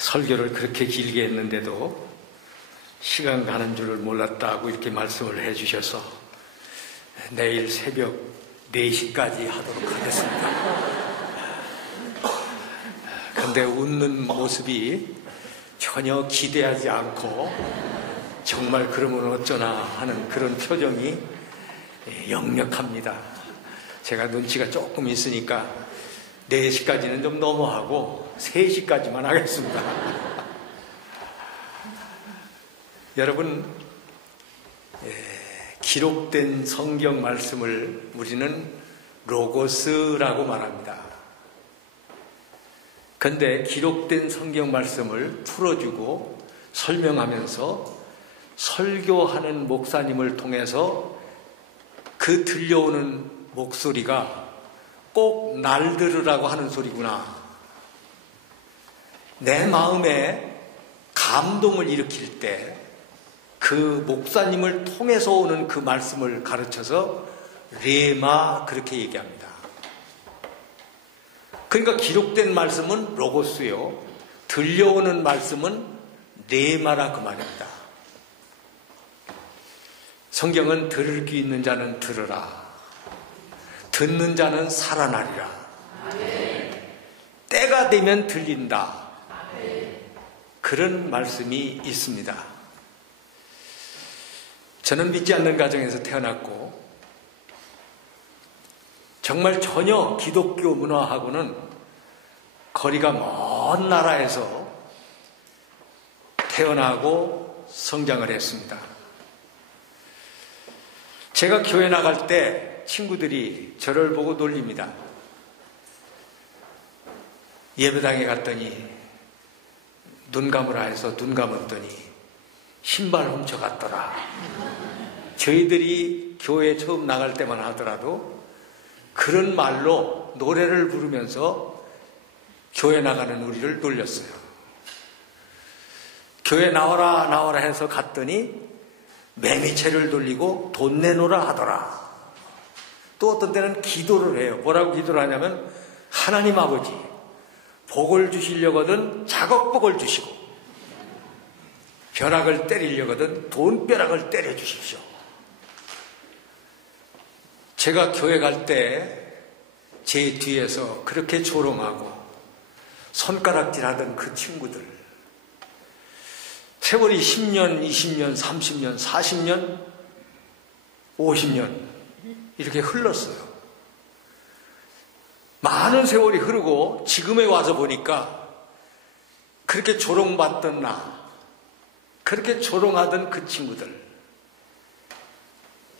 설교를 그렇게 길게 했는데도 시간 가는 줄을 몰랐다고 이렇게 말씀을 해주셔서 내일 새벽 4시까지 하도록 하겠습니다. 근데 웃는 모습이 전혀 기대하지 않고 정말 그러면 어쩌나 하는 그런 표정이 역력합니다. 제가 눈치가 조금 있으니까 4시까지는 좀 넘어가고 3시까지만 하겠습니다. 여러분, 기록된 성경 말씀을 우리는 로고스라고 말합니다. 그런데 기록된 성경 말씀을 풀어주고 설명하면서 설교하는 목사님을 통해서 그 들려오는 목소리가 꼭 날 들으라고 하는 소리구나. 내 마음에 감동을 일으킬 때 그 목사님을 통해서 오는 그 말씀을 가르쳐서 레마 그렇게 얘기합니다. 그러니까 기록된 말씀은 로고스요, 들려오는 말씀은 레마라 그 말입니다. 성경은 들을 귀 있는 자는 들으라, 듣는 자는 살아나리라. 때가 되면 들린다. 그런 말씀이 있습니다. 저는 믿지 않는 가정에서 태어났고 정말 전혀 기독교 문화하고는 거리가 먼 나라에서 태어나고 성장을 했습니다. 제가 교회 나갈 때 친구들이 저를 보고 놀립니다. 예배당에 갔더니 눈 감으라 해서 눈 감았더니 신발 훔쳐갔더라. 저희들이 교회 처음 나갈 때만 하더라도 그런 말로 노래를 부르면서 교회 나가는 우리를 놀렸어요. 교회 나와라 나와라 해서 갔더니 매미채를 돌리고 돈 내놓으라 하더라. 또 어떤 때는 기도를 해요. 뭐라고 기도를 하냐면, 하나님 아버지, 복을 주시려거든 작업복을 주시고 벼락을 때리려거든 돈벼락을 때려 주십시오. 제가 교회 갈 때 제 뒤에서 그렇게 조롱하고 손가락질하던 그 친구들, 세월이 10년, 20년, 30년, 40년, 50년 이렇게 흘렀어요. 많은 세월이 흐르고 지금에 와서 보니까 그렇게 조롱받던 나, 그렇게 조롱하던 그 친구들,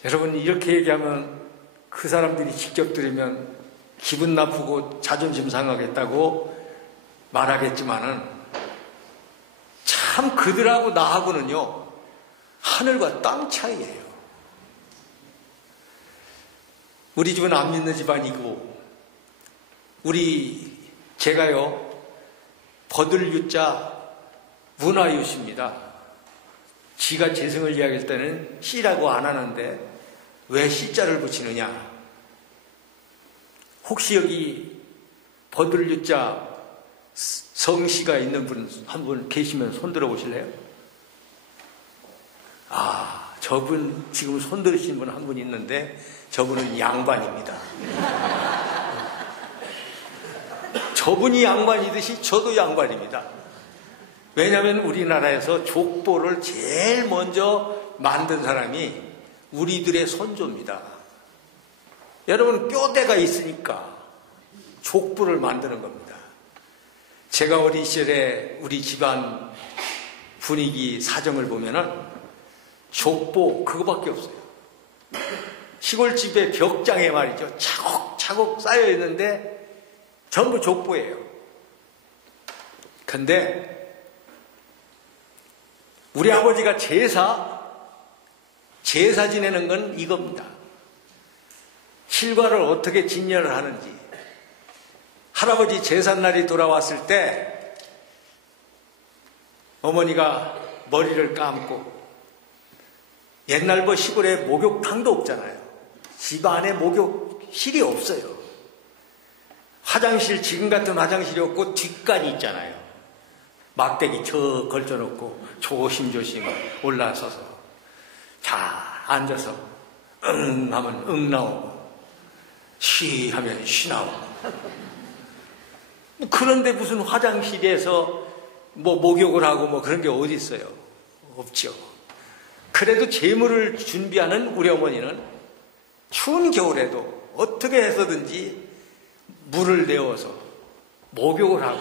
여러분 이렇게 얘기하면 그 사람들이 직접 들으면 기분 나쁘고 자존심 상하겠다고 말하겠지만은 참 그들하고 나하고는요 하늘과 땅 차이예요. 우리 집은 안 믿는 집안이고 제가요 버들유자 문화유씨입니다. 지가 재성을 이야기할 때는 씨라고 안 하는데 왜 씨자를 붙이느냐? 혹시 여기 버들유자 성씨가 있는 분 한 분 계시면 손 들어 보실래요? 아, 저분 지금 손 들으신 분 한 분 있는데 저분은 양반입니다. 저분이 양반이듯이 저도 양반입니다. 왜냐하면 우리나라에서 족보를 제일 먼저 만든 사람이 우리들의 선조입니다. 여러분, 뼈대가 있으니까 족보를 만드는 겁니다. 제가 어린 시절에 우리 집안 분위기 사정을 보면은 족보 그거밖에 없어요. 시골집의 벽장에 말이죠, 차곡차곡 쌓여 있는데 전부 족보예요. 근데 우리 아버지가 제사 지내는 건 이겁니다. 실과를 어떻게 진열을 하는지. 할아버지 제삿날이 돌아왔을 때 어머니가 머리를 감고, 옛날 시골에 목욕탕도 없잖아요. 집 안에 목욕실이 없어요. 화장실, 지금 같은 화장실이 없고 뒷간이 있잖아요. 막대기 저 걸쳐놓고 조심조심 올라서서 자 앉아서 응 하면 응 나오고 쉬 하면 쉬 나오고. 그런데 무슨 화장실에서 뭐 목욕을 하고 뭐 그런 게 어디 있어요? 없죠. 그래도 재물을 준비하는 우리 어머니는 추운 겨울에도 어떻게 해서든지 물을 내어서 목욕을 하고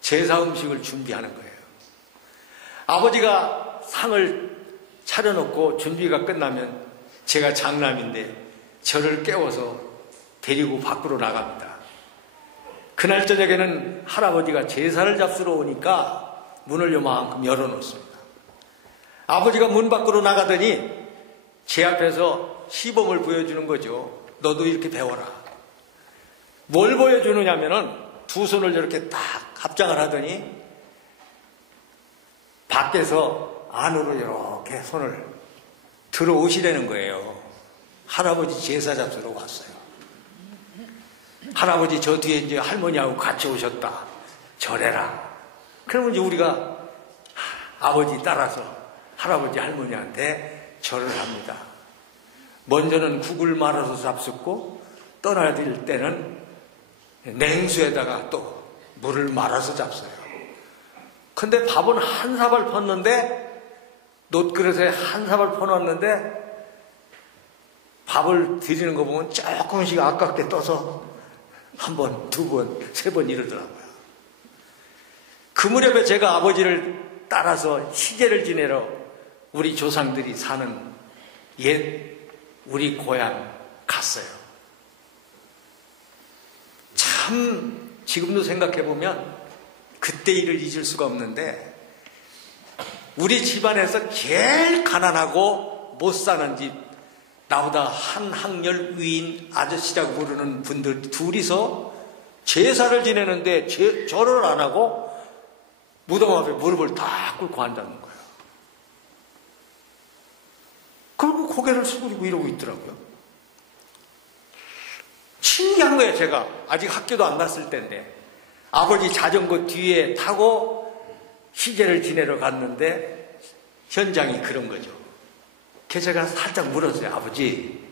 제사 음식을 준비하는 거예요. 아버지가 상을 차려놓고 준비가 끝나면 제가 장남인데 저를 깨워서 데리고 밖으로 나갑니다. 그날 저녁에는 할아버지가 제사를 잡수러 오니까 문을 요만큼 열어놓습니다. 아버지가 문 밖으로 나가더니 제 앞에서 시범을 보여주는 거죠. 너도 이렇게 배워라. 뭘 보여주느냐면은 두 손을 이렇게 딱 합장을 하더니 밖에서 안으로 이렇게 손을 들어오시라는 거예요. 할아버지 제사 잡수러 왔어요. 할아버지 저 뒤에 이제 할머니하고 같이 오셨다. 절해라. 그러면 이제 우리가 아버지 따라서 할아버지 할머니한테 절을 합니다. 먼저는 국을 말아서 잡숫고 떠나들 때는 냉수에다가 또 물을 말아서 잡숴요. 근데 밥은 한 사발 폈는데 놋그릇에 한 사발 퍼놨는데 밥을 드리는 거 보면 조금씩 아깝게 떠서 한 번, 두 번, 세 번 이러더라고요. 그 무렵에 제가 아버지를 따라서 시제를 지내러 우리 조상들이 사는 옛 우리 고향 갔어요. 참 지금도 생각해보면 그때 일을 잊을 수가 없는데 우리 집안에서 제일 가난하고 못 사는 집 나보다 한 학년 위인 아저씨라고 부르는 분들 둘이서 제사를 지내는데 절을 안 하고 무덤 앞에 무릎을 딱 꿇고 앉아있는 거예요. 그리고 고개를 숙이고 이러고 있더라고요. 신기한 거예요. 제가 아직 학교도 안 갔을 때인데 아버지 자전거 뒤에 타고 시제를 지내러 갔는데 현장이 그런 거죠. 그래서 제가 살짝 물었어요. 아버지,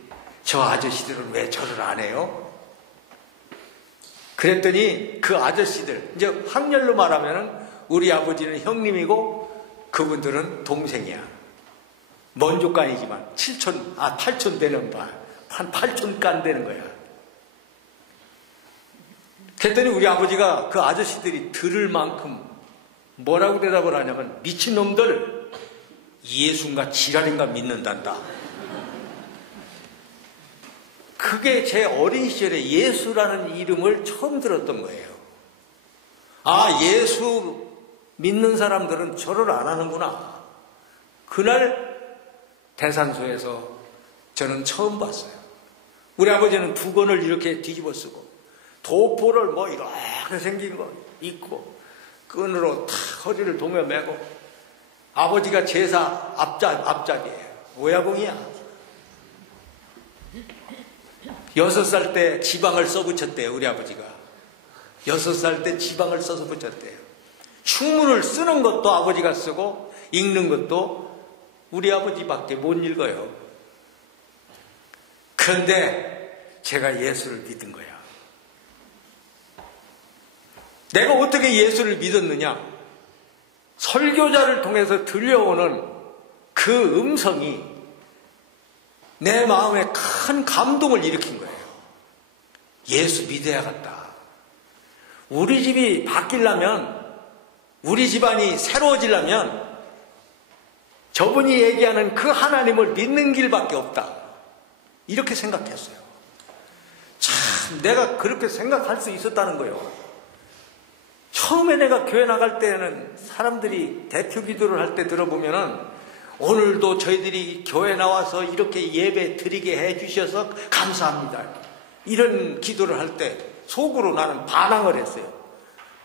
저 아저씨들은 왜 절을 안 해요? 그랬더니 그 아저씨들, 이제 학렬로 말하면 우리 아버지는 형님이고 그분들은 동생이야. 먼 족간이지만 8촌 되는 한 8촌간 되는 거야. 그랬더니 우리 아버지가 그 아저씨들이 들을 만큼 뭐라고 대답을 하냐면 미친놈들 예수인가 지랄인가 믿는단다. 그게 제 어린 시절에 예수라는 이름을 처음 들었던 거예요. 아, 예수 믿는 사람들은 절을 안 하는구나. 그날 대산소에서 저는 처음 봤어요. 우리 아버지는 두건을 이렇게 뒤집어 쓰고 도포를 뭐 이렇게 생긴 거 입고 끈으로 탁 허리를 동여 매고 아버지가 제사 앞잡이에요. 오야봉이야. 6살 때 지방을 써붙였대요. 우리 아버지가 6살 때 지방을 써서 붙였대요. 충문을 쓰는 것도 아버지가 쓰고 읽는 것도 우리 아버지밖에 못 읽어요. 그런데 제가 예수를 믿은 거야. 내가 어떻게 예수를 믿었느냐? 설교자를 통해서 들려오는 그 음성이 내 마음에 큰 감동을 일으킨 거예요. 예수 믿어야겠다. 우리 집이 바뀌려면, 우리 집안이 새로워지려면 저분이 얘기하는 그 하나님을 믿는 길밖에 없다. 이렇게 생각했어요. 참 내가 그렇게 생각할 수 있었다는 거예요. 처음에 내가 교회 나갈 때는 사람들이 대표 기도를 할 때 들어보면은 오늘도 저희들이 교회 나와서 이렇게 예배 드리게 해주셔서 감사합니다. 이런 기도를 할 때 속으로 나는 반항을 했어요.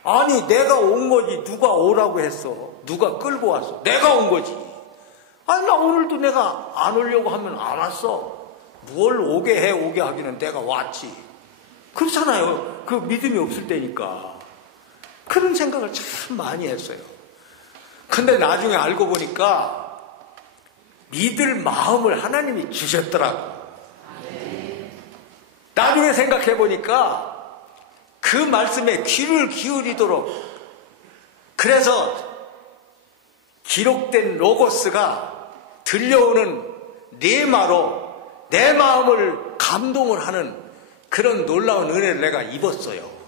아니 내가 온 거지 누가 오라고 했어. 누가 끌고 왔어. 내가 온 거지. 아니 나 오늘도 내가 안 오려고 하면 안 왔어. 뭘 오게 해. 오게 하기는 내가 왔지. 그렇잖아요. 그 믿음이 없을 때니까. 그런 생각을 참 많이 했어요. 근데 나중에 알고 보니까 믿을 마음을 하나님이 주셨더라고. 나중에 생각해 보니까 그 말씀에 귀를 기울이도록, 그래서 기록된 로고스가 들려오는 레마로 내 마음을 감동을 하는 그런 놀라운 은혜를 내가 입었어요.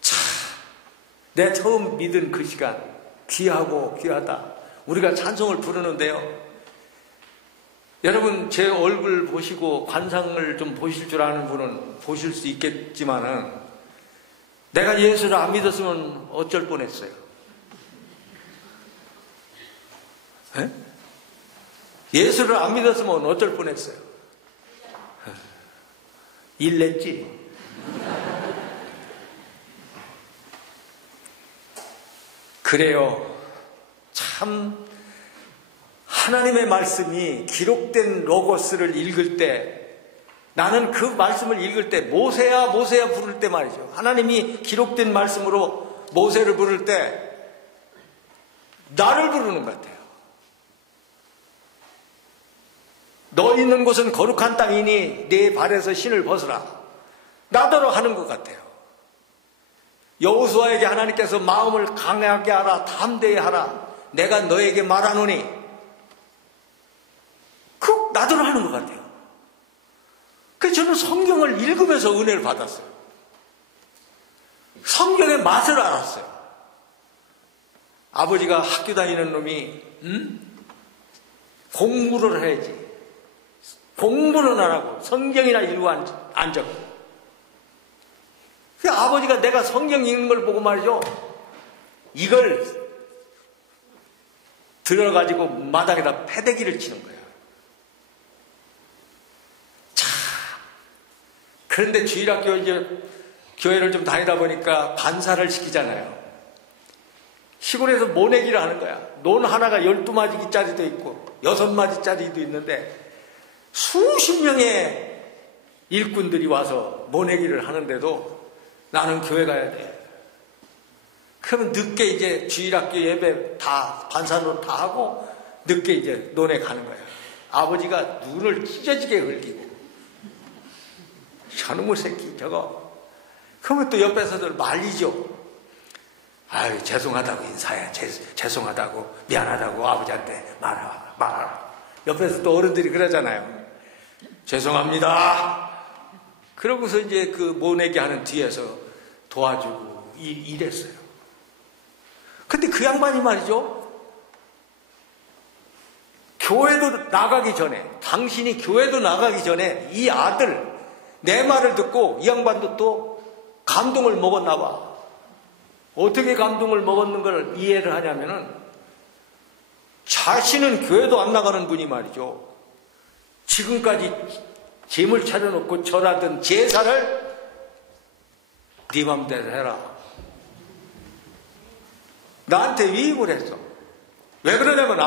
참, 내 처음 믿은 그 시간 귀하고 귀하다. 우리가 찬송을 부르는데요, 여러분 제 얼굴 보시고 관상을 좀 보실 줄 아는 분은 보실 수 있겠지만은, 내가 예수를 안 믿었으면 어쩔 뻔했어요. 에? 예수를 안 믿었으면 어쩔 뻔했어요. 일 냈지. 그래요. 참 하나님의 말씀이 기록된 로고스를 읽을 때, 나는 그 말씀을 읽을 때 모세야 모세야 부를 때 말이죠, 하나님이 기록된 말씀으로 모세를 부를 때 나를 부르는 것 같아요. 너 있는 곳은 거룩한 땅이니 네 발에서 신을 벗으라, 나더러 하는 것 같아요. 여호수아에게 하나님께서 마음을 강하게 하라, 담대히 하라, 내가 너에게 말하노니, 그 나더러 하는 것 같아요. 그래서 저는 성경을 읽으면서 은혜를 받았어요. 성경의 맛을 알았어요. 아버지가 학교 다니는 놈이 공부를 해야지, 공부는 안 하고 성경이나 읽고 앉았고, 그 아버지가 내가 성경 읽는 걸 보고 말이죠, 이걸 들어가지고 마당에다 패대기를 치는 거야. 참, 그런데 주일학교 이제 교회를 좀 다니다 보니까 반사를 시키잖아요. 시골에서 모내기를 하는 거야. 논 하나가 12마지기짜리도 있고 6마지짜리도 있는데 수십 명의 일꾼들이 와서 모내기를 하는데도 나는 교회 가야 돼. 그러면 늦게 이제 주일학교 예배 다 반사로 다 하고 늦게 이제 논에 가는 거야. 아버지가 눈을 찢어지게 흘리고, 저놈의 새끼 저거. 그러면 또 옆에서들 말리죠. 아유, 죄송하다고 인사해. 죄송하다고, 미안하다고 아버지한테 말하라. 옆에서 또 어른들이 그러잖아요. 죄송합니다. 그러고서 이제 그 모내기 하는 뒤에서 도와주고 이랬어요. 근데 그 양반이 말이죠, 교회도 나가기 전에, 당신이 교회도 나가기 전에 이 아들 내 말을 듣고 이 양반도 또 감동을 먹었나 봐. 어떻게 감동을 먹었는 걸 이해를 하냐면은, 자신은 교회도 안 나가는 분이 말이죠, 지금까지 짐을 차려놓고 절하던 제사를 네 맘대로 해라, 나한테 위임을 했어. 왜 그러냐면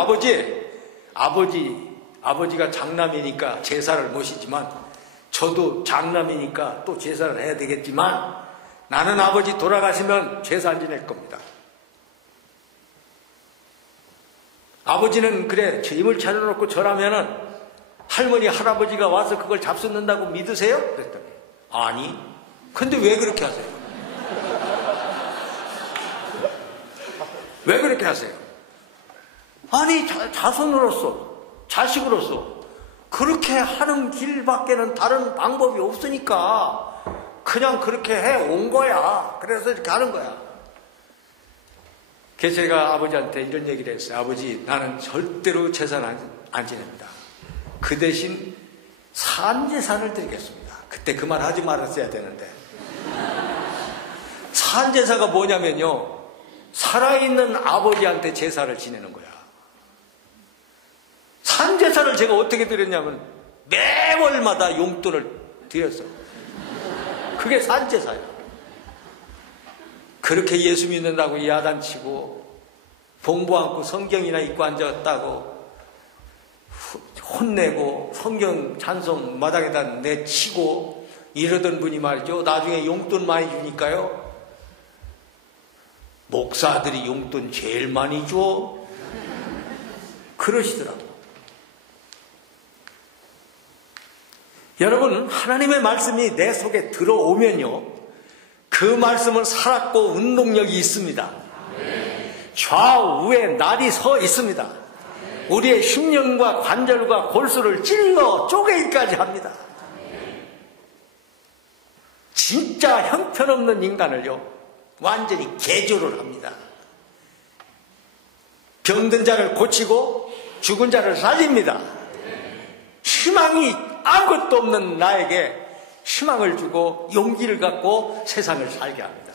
아버지가 장남이니까 제사를 모시지만, 저도 장남이니까 또 제사를 해야 되겠지만, 나는 아버지 돌아가시면 제사 안 지낼 겁니다. 아버지는 그래 짐을 차려놓고 절하면은 할머니 할아버지가 와서 그걸 잡숫는다고 믿으세요? 그랬더니 아니. 근데 왜 그렇게 하세요? 왜 그렇게 하세요? 아니, 자손으로서, 자식으로서 그렇게 하는 길밖에는 다른 방법이 없으니까 그냥 그렇게 해온 거야. 그래서 이렇게 하는 거야. 그래서 제가 아버지한테 이런 얘기를 했어요. 아버지, 나는 절대로 제사는 안 지냅니다. 그 대신 산제사를 드리겠습니다. 그때 그 말 하지 말았어야 되는데. 산제사가 뭐냐면요, 살아있는 아버지한테 제사를 지내는 거야. 산제사를 제가 어떻게 드렸냐면 매월마다 용돈을 드렸어. 그게 산제사야. 그렇게 예수 믿는다고 야단치고 봉부 않고 성경이나 읽고 앉았다고 혼내고 성경 찬송 마당에다 내치고 이러던 분이 말이죠, 나중에 용돈 많이 주니까요, 목사들이 용돈 제일 많이 줘. 그러시더라고. 여러분, 하나님의 말씀이 내 속에 들어오면요, 그 말씀은 살았고 운동력이 있습니다. 좌우에 날이 서 있습니다. 우리의 심령과 관절과 골수를 찔러 쪼개기까지 합니다. 진짜 형편없는 인간을요, 완전히 개조를 합니다. 병든 자를 고치고 죽은 자를 살립니다. 희망이 아무것도 없는 나에게 희망을 주고 용기를 갖고 세상을 살게 합니다.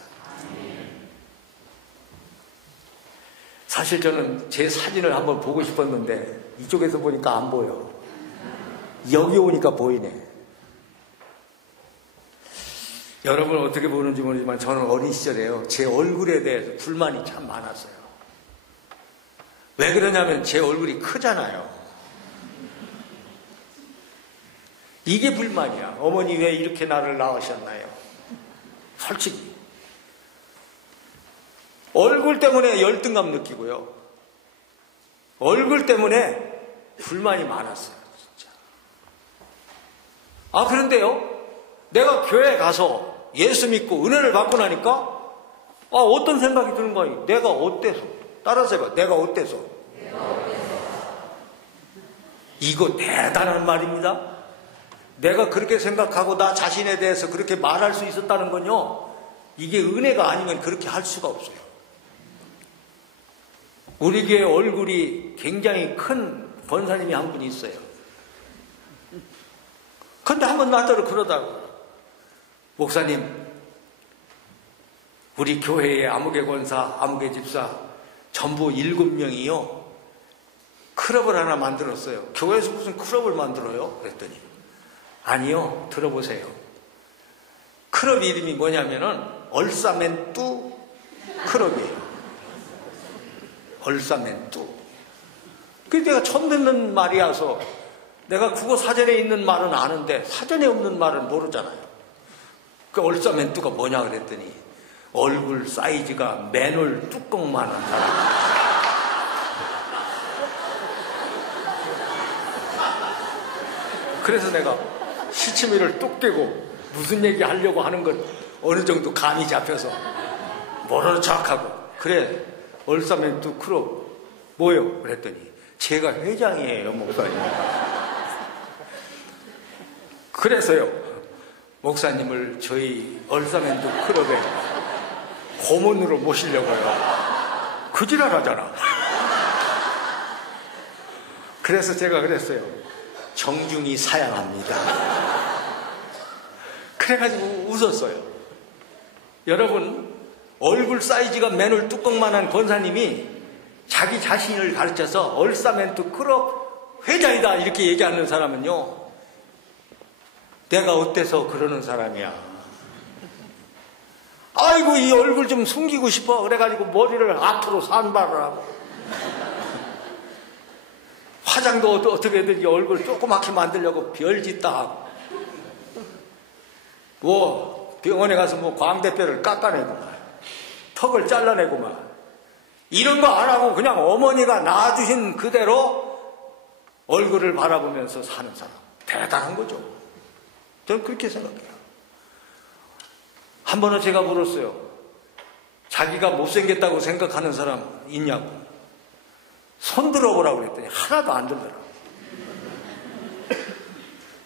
사실 저는 제 사진을 한번 보고 싶었는데 이쪽에서 보니까 안 보여. 여기 오니까 보이네. 여러분 어떻게 보는지 모르지만 저는 어린 시절에요, 제 얼굴에 대해서 불만이 참 많았어요. 왜 그러냐면 제 얼굴이 크잖아요. 이게 불만이야. 어머니 왜 이렇게 나를 낳으셨나요? 솔직히 얼굴 때문에 열등감 느끼고요, 얼굴 때문에 불만이 많았어요, 진짜. 그런데요, 내가 교회 가서 예수 믿고 은혜를 받고 나니까 어떤 생각이 드는 거예요? 내가 어때서? 따라서 해봐. 내가 어때서? 이거 대단한 말입니다. 내가 그렇게 생각하고 나 자신에 대해서 그렇게 말할 수 있었다는 건요, 이게 은혜가 아니면 그렇게 할 수가 없어요. 우리 교회 얼굴이 굉장히 큰 권사님이 한 분이 있어요. 근데 한번 나더러 그러다고, 목사님, 우리 교회의 아무개 권사, 아무개 집사 전부 7명이요 클럽을 하나 만들었어요. 교회에서 무슨 클럽을 만들어요? 그랬더니 아니요, 들어보세요. 클럽 이름이 뭐냐면은 얼싸맨뚜 클럽이에요. 얼싸맨뚜. 그게 내가 처음 듣는 말이어서, 내가 국어 사전에 있는 말은 아는데 사전에 없는 말은 모르잖아요. 그 얼싸맨뚜가 뭐냐 그랬더니 얼굴 사이즈가 맨홀 뚜껑만한 사람. 그래서 내가 시치미를 뚝 떼고 무슨 얘기 하려고 하는 건 어느 정도 감이 잡혀서 모르는 척하고, 그래 얼싸맨뚜 클럽 뭐요? 그랬더니 제가 회장이에요, 목사님. 그래서요, 목사님을 저희 얼싸맨뚜 클럽에 고문으로 모시려고요. 그 지랄하잖아. 그래서 제가 그랬어요. 정중히 사양합니다. 그래가지고 웃었어요. 여러분, 얼굴 사이즈가 맨홀 뚜껑만한 권사님이 자기 자신을 가르쳐서 얼싸맨뚜 클럽 회장이다 이렇게 얘기하는 사람은요, 내가 어때서 그러는 사람이야. 아이고, 이 얼굴 좀 숨기고 싶어 그래가지고 머리를 앞으로 산발을 하고, 화장도 어떻게든 얼굴 조그맣게 만들려고 별짓다 하고, 뭐 병원에 가서 뭐 광대뼈를 깎아내고 막 턱을 잘라내고 막 이런 거 안 하고 그냥 어머니가 낳아주신 그대로 얼굴을 바라보면서 사는 사람, 대단한 거죠. 저는 그렇게 생각해요. 한 번은 제가 물었어요. 자기가 못생겼다고 생각하는 사람 있냐고. 손 들어보라고 그랬더니 하나도 안 들더라고.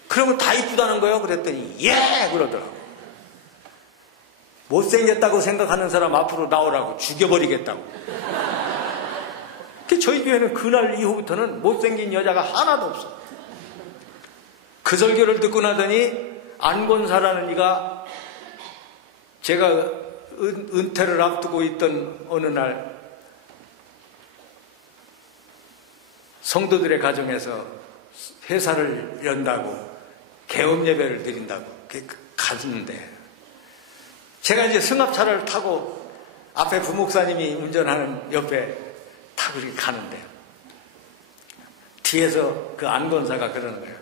그러면 다 이쁘다는 거예요? 그랬더니 예! 그러더라고. 못생겼다고 생각하는 사람 앞으로 나오라고, 죽여버리겠다고. 저희 교회는 그날 이후부터는 못생긴 여자가 하나도 없어. 그 설교를 듣고 나더니 안권사라는 이가, 제가 은퇴를 앞두고 있던 어느 날 성도들의 가정에서 회사를 연다고 개업 예배를 드린다고 갔는데, 제가 이제 승합차를 타고 앞에 부목사님이 운전하는 옆에 타고 이렇게 가는데, 뒤에서 그 안권사가 그러는 거예요.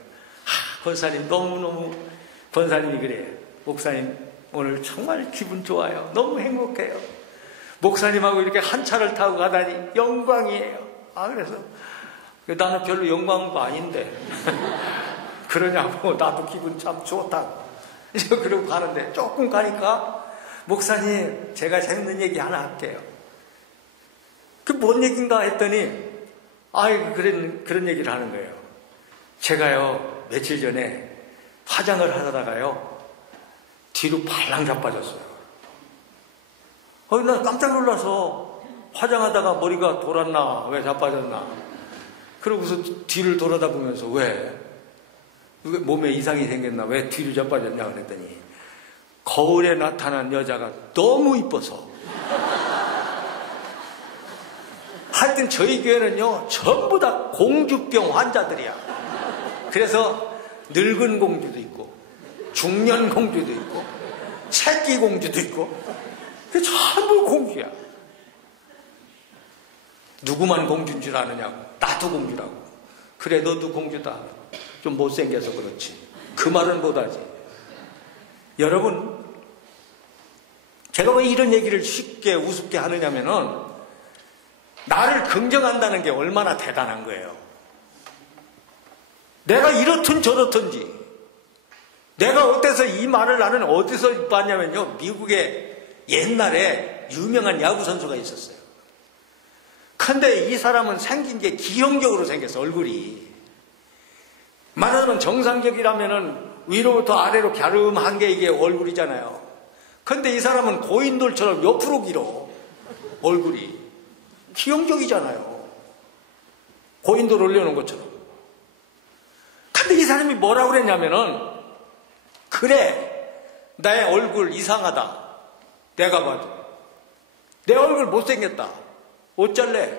권사님 너무너무, 권사님이 그래요. 목사님 오늘 정말 기분 좋아요. 너무 행복해요. 목사님하고 이렇게 한 차를 타고 가다니 영광이에요. 그래서 나는 별로 영광도 아닌데 그러냐고, 나도 기분 참 좋다고. 그러고 가는데 조금 가니까, 목사님 제가 재밌는 얘기 하나 할게요. 그 뭔 얘기인가 했더니 그런 얘기를 하는 거예요. 제가요 며칠 전에 화장을 하다가요 뒤로 발랑 자빠졌어요. 나 깜짝 놀라서 화장하다가 머리가 돌았나, 왜 자빠졌나. 그러고서 뒤를 돌아다보면서 왜 몸에 이상이 생겼나, 왜 뒤로 자빠졌냐 그랬더니, 거울에 나타난 여자가 너무 이뻐서. 하여튼 저희 교회는요 전부 다 공주병 환자들이야. 그래서 늙은 공주도 있고 중년 공주도 있고 새끼 공주도 있고 전부 공주야. 누구만 공주인 줄 아느냐고. 나도 공주라고. 그래 너도 공주다. 좀 못생겨서 그렇지. 그 말은 못하지. 여러분, 제가 왜 이런 얘기를 쉽게 우습게 하느냐면은, 나를 긍정한다는 게 얼마나 대단한 거예요. 내가 이렇든 저렇든지, 내가 어때서 이 말을 나는 어디서 봤냐면요, 미국에 옛날에 유명한 야구 선수가 있었어요. 근데 이 사람은 생긴 게 기형적으로 생겼어. 얼굴이 말하자면 정상적이라면은 위로부터 아래로 갸름한 게 이게 얼굴이잖아요. 근데 이 사람은 고인돌처럼 옆으로 길어. 얼굴이 기형적이잖아요. 고인돌 올려놓은 것처럼. 근데 이 사람이 뭐라고 그랬냐면은, 그래 나의 얼굴 이상하다. 내가 봐도 내 얼굴 못생겼다. 어쩔래?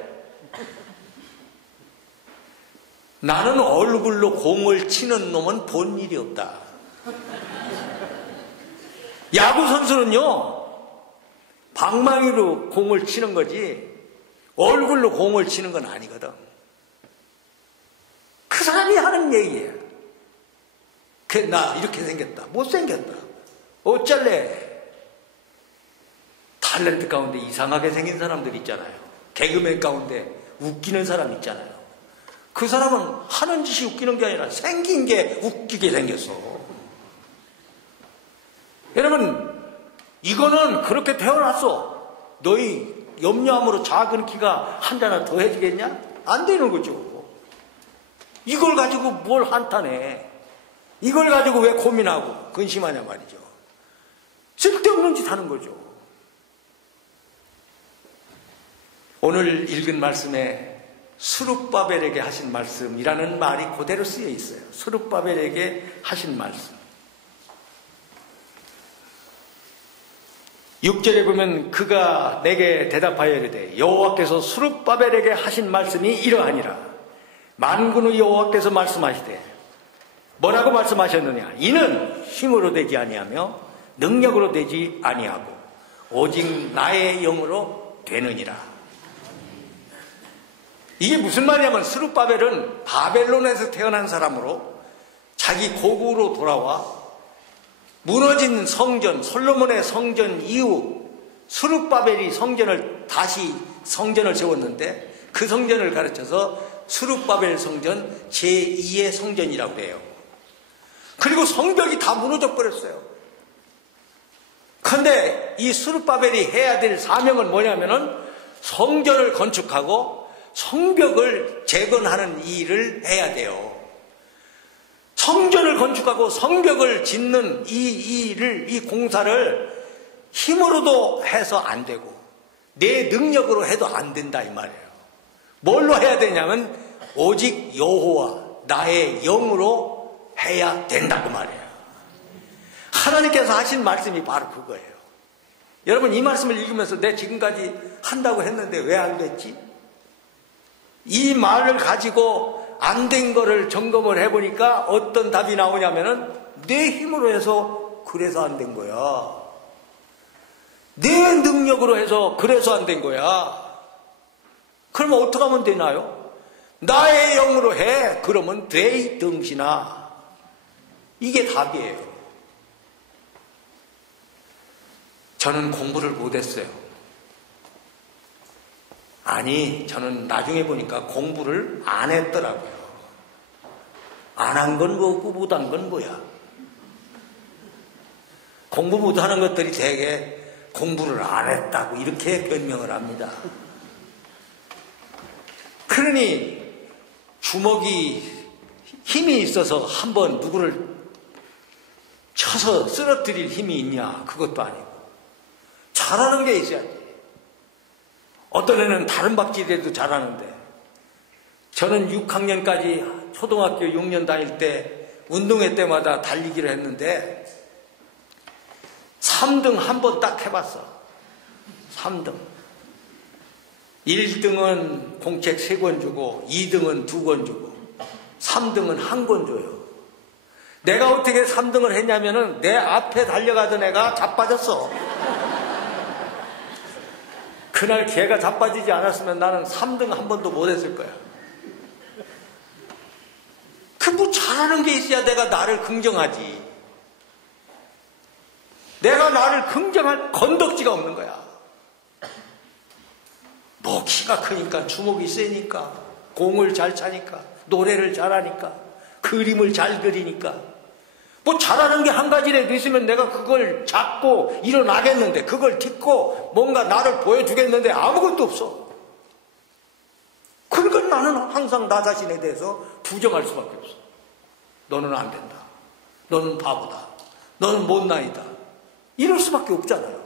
나는 얼굴로 공을 치는 놈은 본 일이 없다. 야구 선수는요 방망이로 공을 치는 거지 얼굴로 공을 치는 건 아니거든. 그 사람이 하는 얘기예요. 나 이렇게 생겼다. 못생겼다. 어쩔래? 탤런트 가운데 이상하게 생긴 사람들 있잖아요. 개그맨 가운데 웃기는 사람 있잖아요. 그 사람은 하는 짓이 웃기는 게 아니라 생긴 게 웃기게 생겼어. 여러분, 이거는 그렇게 태어났어. 너희 염려함으로 작은 키가 한자나 더 해주겠냐? 안 되는 거죠. 이걸 가지고 뭘 한탄해. 이걸 가지고 왜 고민하고 근심하냐 말이죠. 쓸데없는 짓 하는 거죠. 오늘 읽은 말씀에 스룹바벨에게 하신 말씀이라는 말이 그대로 쓰여 있어요. 스룹바벨에게 하신 말씀. 6절에 보면 그가 내게 대답하여 이르되 여호와께서 스룹바벨에게 하신 말씀이 이러하니라. 만군의 여호와께서 말씀하시되 뭐라고 말씀하셨느냐? 이는 힘으로 되지 아니하며 능력으로 되지 아니하고 오직 나의 영으로 되느니라. 이게 무슨 말이냐면 스룹바벨은 바벨론에서 태어난 사람으로 자기 고국으로 돌아와 무너진 성전, 솔로몬의 성전 이후 스룹바벨이 다시 성전을 세웠는데 그 성전을 가르쳐서 스룹바벨 성전 제2의 성전이라고 해요. 그리고 성벽이 다 무너져 버렸어요. 그런데 이 스룹바벨이 해야 될 사명은 뭐냐면은 성전을 건축하고 성벽을 재건하는 일을 해야 돼요. 성전을 건축하고 성벽을 짓는 이 공사를 힘으로도 해서 안 되고 내 능력으로 해도 안 된다 이 말이에요. 뭘로 해야 되냐면 오직 여호와 나의 영으로 해야 된다고 말이에요. 하나님께서 하신 말씀이 바로 그거예요. 여러분, 이 말씀을 읽으면서 내 지금까지 한다고 했는데 왜 안 됐지? 이 말을 가지고 안 된 거를 점검을 해보니까 어떤 답이 나오냐면은 내 힘으로 해서 그래서 안 된 거야. 내 능력으로 해서 그래서 안 된 거야. 그러면 어떻게 하면 되나요? 나의 영으로 해. 그러면 돼, 이 등신아. 이게 답이에요. 저는 공부를 못했어요. 아니, 저는 나중에 보니까 공부를 안 했더라고요. 안 한 건 뭐고 못한 건 뭐야. 공부 못하는 것들이 되게 공부를 안 했다고 이렇게 변명을 합니다. 그러니 주먹이 힘이 있어서 한번 누구를 쳐서 쓰러뜨릴 힘이 있냐? 그것도 아니고 잘하는 게 있어야지. 어떤 애는 다른 박질에도 잘하는데, 저는 6학년까지 초등학교 6년 다닐 때 운동회 때마다 달리기를 했는데 3등 한 번 딱 해봤어. 3등. 1등은 공책 3권 주고 2등은 2권 주고 3등은 1권 줘요. 내가 어떻게 3등을 했냐면은 내 앞에 달려가던 애가 자빠졌어. 그날 걔가 자빠지지 않았으면 나는 3등 한 번도 못 했을 거야. 그 뭐 잘하는 게 있어야 내가 나를 긍정하지. 내가 나를 긍정할 건덕지가 없는 거야. 뭐 키가 크니까, 주먹이 세니까, 공을 잘 차니까, 노래를 잘하니까, 그림을 잘 그리니까, 뭐 잘하는 게 한 가지라도 있으면 내가 그걸 잡고 일어나겠는데, 그걸 딛고 뭔가 나를 보여주겠는데 아무것도 없어. 그러니까 나는 항상 나 자신에 대해서 부정할 수밖에 없어. 너는 안 된다. 너는 바보다. 너는 못나이다. 이럴 수밖에 없잖아요.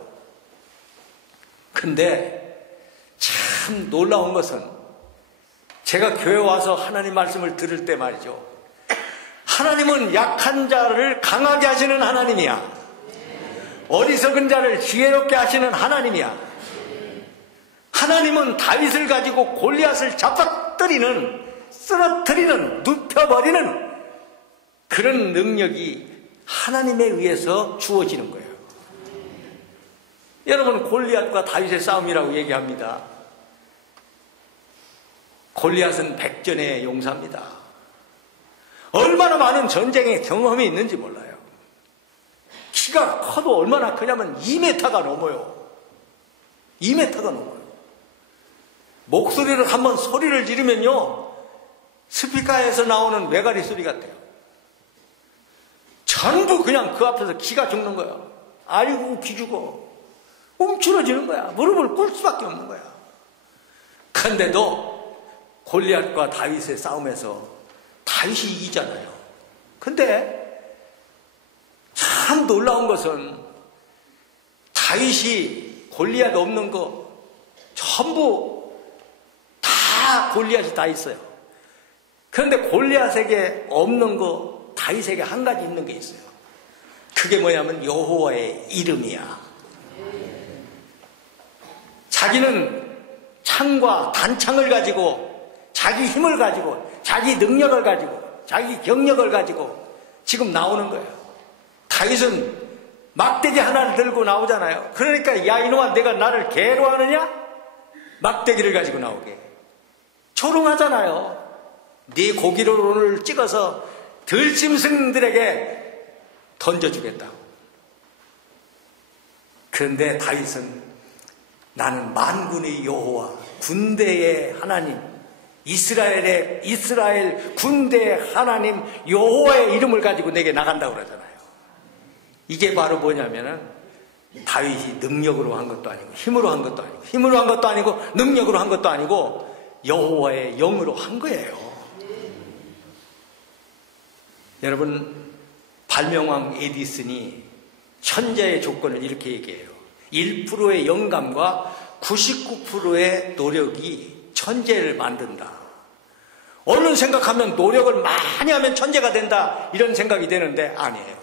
근데 참 놀라운 것은 제가 교회 와서 하나님 말씀을 들을 때 말이죠. 하나님은 약한 자를 강하게 하시는 하나님이야. 어리석은 자를 지혜롭게 하시는 하나님이야. 하나님은 다윗을 가지고 골리앗을 잡아뜨리는, 쓰러뜨리는, 눕혀버리는 그런 능력이 하나님에 의해서 주어지는 거예요. 여러분, 골리앗과 다윗의 싸움이라고 얘기합니다. 골리앗은 백전의 용사입니다. 얼마나 많은 전쟁의 경험이 있는지 몰라요. 키가 커도 얼마나 크냐면 2m가 넘어요. 2m가 넘어요. 목소리를 한번 소리를 지르면요, 스피커에서 나오는 메가리 소리 같아요. 전부 그냥 그 앞에서 기가 죽는 거야. 아이고 기죽어. 움츠러지는 거야. 무릎을 꿇을 수밖에 없는 거야. 그런데도 골리앗과 다윗의 싸움에서 다윗이 이기잖아요. 근데 참 놀라운 것은 다윗이 골리앗 없는 거 전부 다 골리앗이 다 있어요. 그런데 골리앗에게 없는 거 다윗에게 한 가지 있는 게 있어요. 그게 뭐냐면 여호와의 이름이야. 자기는 창과 단창을 가지고, 자기 힘을 가지고, 자기 능력을 가지고, 자기 경력을 가지고 지금 나오는 거예요. 다윗은 막대기 하나를 들고 나오잖아요. 그러니까 야 이놈아, 내가 나를 개로 하느냐? 막대기를 가지고 나오게. 조롱하잖아요. 네 고기를 오늘 찍어서 들짐승들에게 던져주겠다고. 그런데 다윗은 나는 만군의 여호와, 군대의 하나님, 이스라엘 군대의 하나님 여호와의 이름을 가지고 내게 나간다고 그러잖아요. 이게 바로 뭐냐면은 다윗이 능력으로 한 것도 아니고, 힘으로 한 것도 아니고, 힘으로 한 것도 아니고, 능력으로 한 것도 아니고, 여호와의 영으로 한 거예요. 여러분, 발명왕 에디슨이 천재의 조건을 이렇게 얘기해요. 1%의 영감과 99%의 노력이 천재를 만든다. 얼른 생각하면 노력을 많이 하면 천재가 된다, 이런 생각이 되는데 아니에요.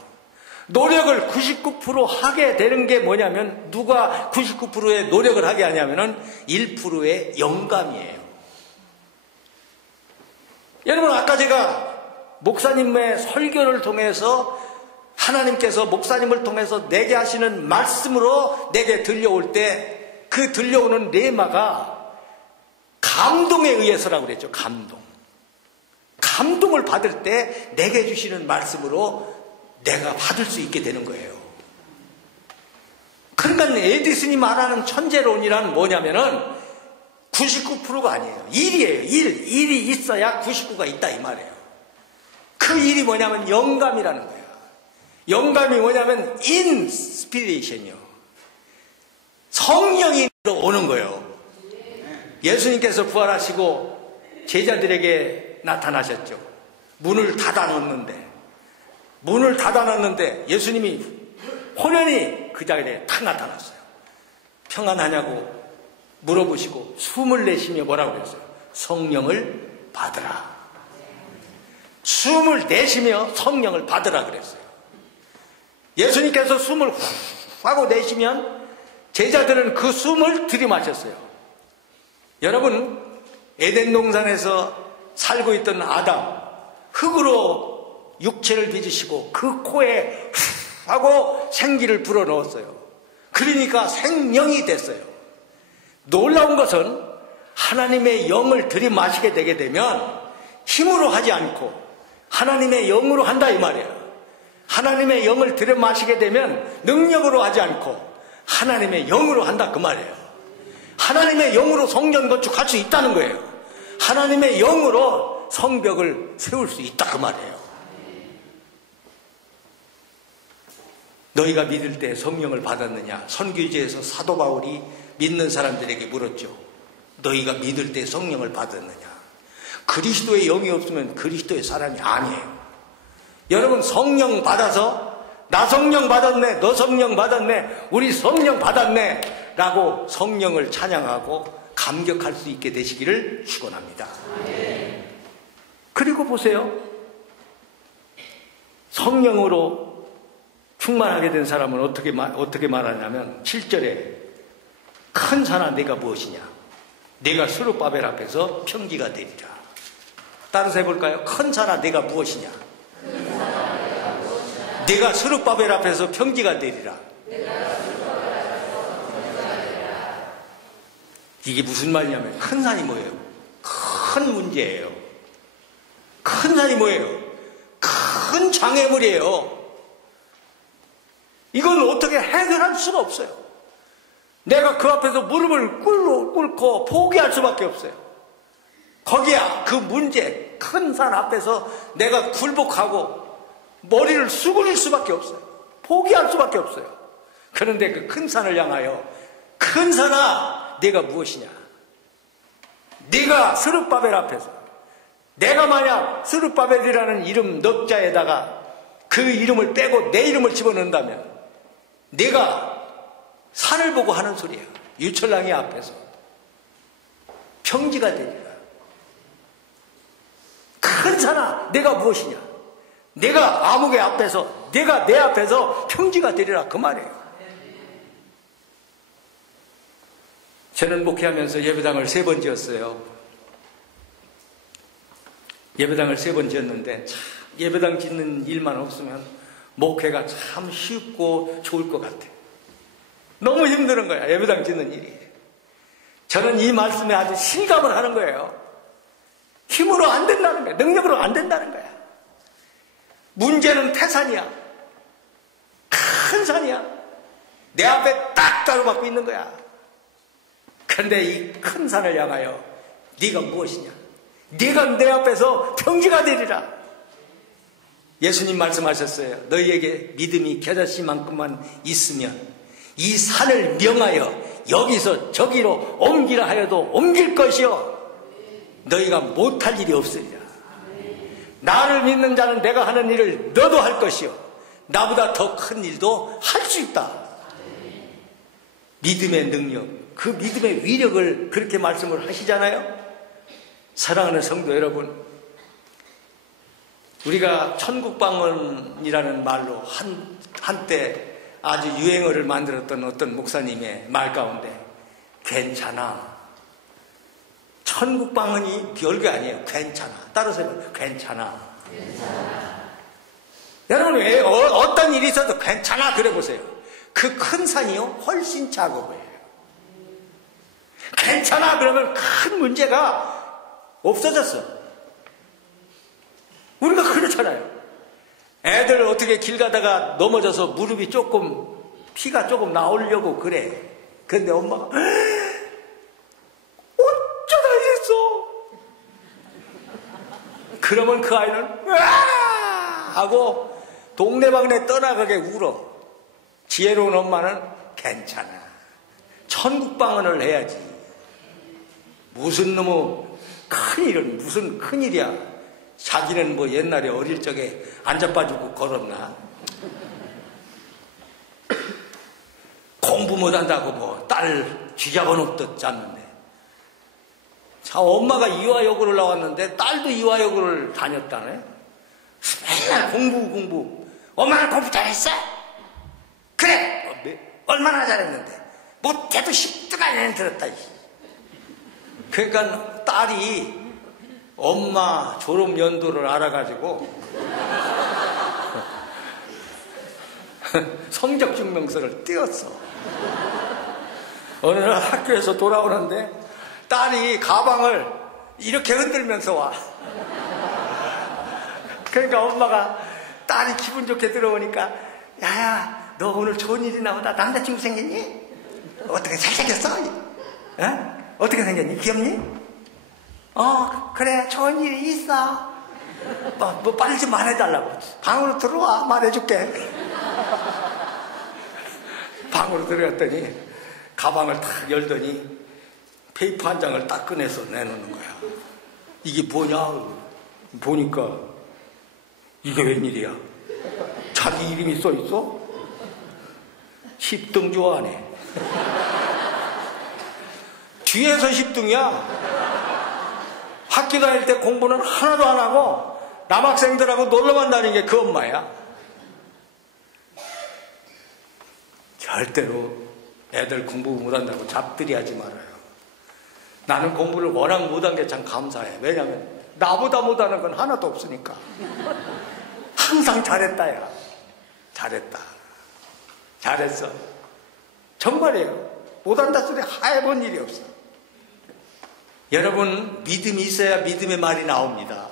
노력을 99% 하게 되는 게 뭐냐면, 누가 99%의 노력을 하게 하냐면은 1%의 영감이에요. 여러분, 아까 제가 목사님의 설교를 통해서 하나님께서 목사님을 통해서 내게 하시는 말씀으로 내게 들려올 때 그 들려오는 레마가 감동에 의해서라고 그랬죠. 감동을 받을 때 내게 주시는 말씀으로 내가 받을 수 있게 되는 거예요. 그러니까 에디슨이 말하는 천재론이란 뭐냐면은 99%가 아니에요. 1이에요. 1이 있어야 99가 있다 이 말이에요. 그 일이 뭐냐면 영감이라는 거예요. 영감이 뭐냐면 인스피레이션이요. 성령이 오는 거예요. 예수님께서 부활하시고 제자들에게 나타나셨죠. 문을 닫아놨는데 예수님이 호련히 그 자리에 탁 나타났어요. 평안하냐고 물어보시고 숨을 내쉬며 뭐라고 그랬어요? 성령을 받으라. 숨을 내쉬며 성령을 받으라 그랬어요. 예수님께서 숨을 후 하고 내쉬면 제자들은 그 숨을 들이마셨어요. 여러분, 에덴 동산에서 살고 있던 아담, 흙으로 육체를 빚으시고 그 코에 후 하고 생기를 불어넣었어요. 그러니까 생명이 됐어요. 놀라운 것은 하나님의 영을 들이마시게 되게 되면 힘으로 하지 않고 하나님의 영으로 한다 이 말이에요. 하나님의 영을 들이마시게 되면 능력으로 하지 않고 하나님의 영으로 한다 그 말이에요. 하나님의 영으로 성전 건축할 수 있다는 거예요. 하나님의 영으로 성벽을 세울 수 있다 그 말이에요. 너희가 믿을 때 성령을 받았느냐? 선교지에서 사도 바울이 믿는 사람들에게 물었죠. 너희가 믿을 때 성령을 받았느냐? 그리스도의 영이 없으면 그리스도의 사람이 아니에요. 여러분, 성령 받아서 나 성령 받았네, 너 성령 받았네, 우리 성령 받았네 라고 성령을 찬양하고 감격할 수 있게 되시기를 축원합니다. 그리고 보세요. 성령으로 충만하게 된 사람은 어떻게 말하냐면 7절에 큰 산아 내가 무엇이냐? 내가 스룹바벨 앞에서 평지가 되리라. 따라서 해볼까요? 큰 산아 내가 무엇이냐? 내가 스룹바벨 앞에서 평지가 되리라. 이게 무슨 말이냐면 큰 산이 뭐예요? 큰 문제예요. 큰 산이 뭐예요? 큰 장애물이에요. 이건 어떻게 해결할 수가 없어요. 내가 그 앞에서 무릎을 꿇고 포기할 수밖에 없어요. 거기야 그 문제, 큰 산 앞에서 내가 굴복하고 머리를 수그릴 수밖에 없어요. 포기할 수밖에 없어요. 그런데 그 큰 산을 향하여 큰 산아 내가 무엇이냐? 네가 스룹바벨 앞에서 내가 만약 스룹바벨이라는 이름 넉자에다가 그 이름을 빼고 내 이름을 집어넣는다면 내가 산을 보고 하는 소리예요. 유철랑이 앞에서 평지가 되리라. 큰 산아 내가 무엇이냐? 내가 아무개 앞에서 내가 내 앞에서 평지가 되리라 그 말이에요. 저는 목회하면서 예배당을 3번 지었어요. 예배당을 3번 지었는데 참 예배당 짓는 일만 없으면 목회가 참 쉽고 좋을 것 같아요. 너무 힘드는 거야 예배당 짓는 일이. 저는 이 말씀에 아주 실감을 하는 거예요. 힘으로 안 된다는 거야. 능력으로 안 된다는 거야. 문제는 태산이야. 큰 산이야. 내 앞에 딱 가로막고 있는 거야. 그런데 이 큰 산을 향하여 네가 무엇이냐? 네가 내 앞에서 평지가 되리라. 예수님 말씀하셨어요. 너희에게 믿음이 겨자씨만큼만 있으면 이 산을 명하여 여기서 저기로 옮기라 하여도 옮길 것이요 너희가 못할 일이 없으리라. 나를 믿는 자는 내가 하는 일을 너도 할 것이요 나보다 더 큰 일도 할 수 있다. 믿음의 능력, 그 믿음의 위력을 그렇게 말씀을 하시잖아요. 사랑하는 성도 여러분, 우리가 천국방언이라는 말로 한때 아주 유행어를 만들었던 어떤 목사님의 말 가운데 괜찮아, 천국방언이 별게 아니에요. 괜찮아. 따라서 해봐요. 괜찮아. 여러분 왜 어떤 일이 있어도 괜찮아 그래 보세요. 그 큰 산이요 훨씬 작아 보여요. 괜찮아 그러면 큰 문제가 없어졌어. 우리가 그렇잖아요. 애들 어떻게 길 가다가 넘어져서 무릎이 조금 피가 조금 나오려고 그래. 그런데 엄마가 그러면 그 아이는 으아! 하고 동네방네 떠나가게 울어. 지혜로운 엄마는 괜찮아. 천국방언을 해야지. 무슨 놈의 큰일은 무슨 큰일이야. 자기는 뭐 옛날에 어릴 적에 안 자빠지고 걸었나. 공부 못한다고 뭐 딸 쥐잡아 놓듯 짰는데. 자, 엄마가 이화여고를 나왔는데 딸도 이화여고를 다녔다네. 맨날 공부. 엄마는 공부 잘했어? 그래. 얼마나 잘했는데. 못해도 10등 안에는 들었다. 그러니까 딸이 엄마 졸업 연도를 알아가지고 성적 증명서를 띄웠어. 어느 날 학교에서 돌아오는데 딸이 가방을 이렇게 흔들면서 와. 그러니까 엄마가 딸이 기분 좋게 들어오니까 야야 너 오늘 좋은 일이 나오다. 남자친구 생겼니? 어떻게 잘생겼어? 에? 어떻게 생겼니? 귀엽니? 그래 좋은 일이 있어. 뭐 빨리 좀 말해달라고. 방으로 들어와 말해줄게. 방으로 들어갔더니 가방을 탁 열더니 페이퍼 한 장을 딱 꺼내서 내놓는 거야. 이게 뭐냐? 보니까 이게 웬일이야? 자기 이름이 써있어? 10등 좋아하네. 뒤에서 10등이야. 학교 다닐 때 공부는 하나도 안 하고 남학생들하고 놀러만 다니는 게 그 엄마야. 절대로 애들 공부 못한다고 잡들이 하지 말아요. 나는 공부를 워낙 못한 게 참 감사해. 왜냐하면 나보다 못하는 건 하나도 없으니까. 항상 잘했다야. 잘했다. 잘했어. 정말이에요. 못한다 소리 해본 일이 없어. 여러분, 믿음이 있어야 믿음의 말이 나옵니다.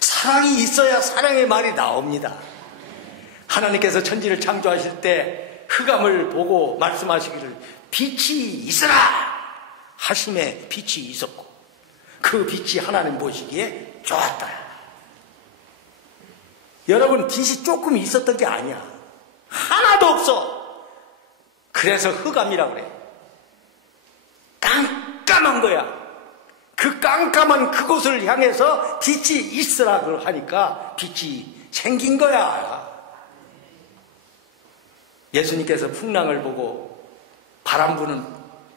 사랑이 있어야 사랑의 말이 나옵니다. 하나님께서 천지를 창조하실 때 흑암을 보고 말씀하시기를 빛이 있으라 하심에 빛이 있었고 그 빛이 하나님 보시기에 좋았다. 여러분, 빛이 조금 있었던 게 아니야. 하나도 없어. 그래서 흑암이라고 그래. 깜깜한 거야. 그 깜깜한 그곳을 향해서 빛이 있으라고 하니까 빛이 생긴 거야. 예수님께서 풍랑을 보고 바람 부는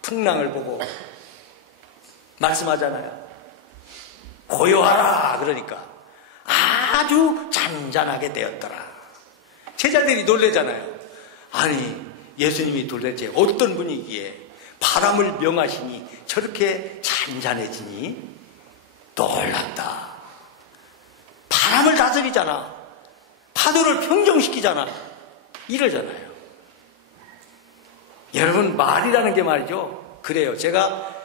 풍랑을 보고 말씀하잖아요. 고요하라 그러니까 아주 잔잔하게 되었더라. 제자들이 놀래잖아요. 아니 예수님이 도대체 어떤 분위기에 바람을 명하시니 저렇게 잔잔해지니? 놀랐다. 바람을 다스리잖아. 파도를 평정시키잖아. 이러잖아요. 여러분, 말이라는 게 말이죠. 그래요. 제가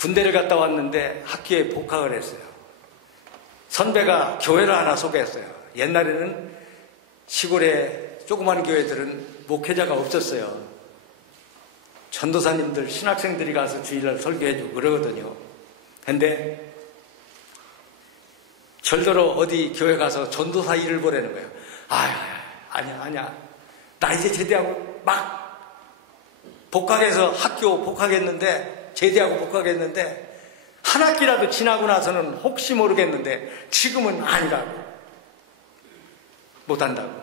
군대를 갔다 왔는데 학교에 복학을 했어요. 선배가 교회를 하나 소개했어요. 옛날에는 시골에 조그마한 교회들은 목회자가 없었어요. 전도사님들, 신학생들이 가서 주일날 설교해주고 그러거든요. 근데 절더러 어디 교회 가서 전도사 일을 보라는 거예요. 아니야. 나 이제 제대하고 막 복학해서 학교 복학했는데, 제대하고 복학했는데 한 학기라도 지나고 나서는 혹시 모르겠는데 지금은 아니라고. 못한다고.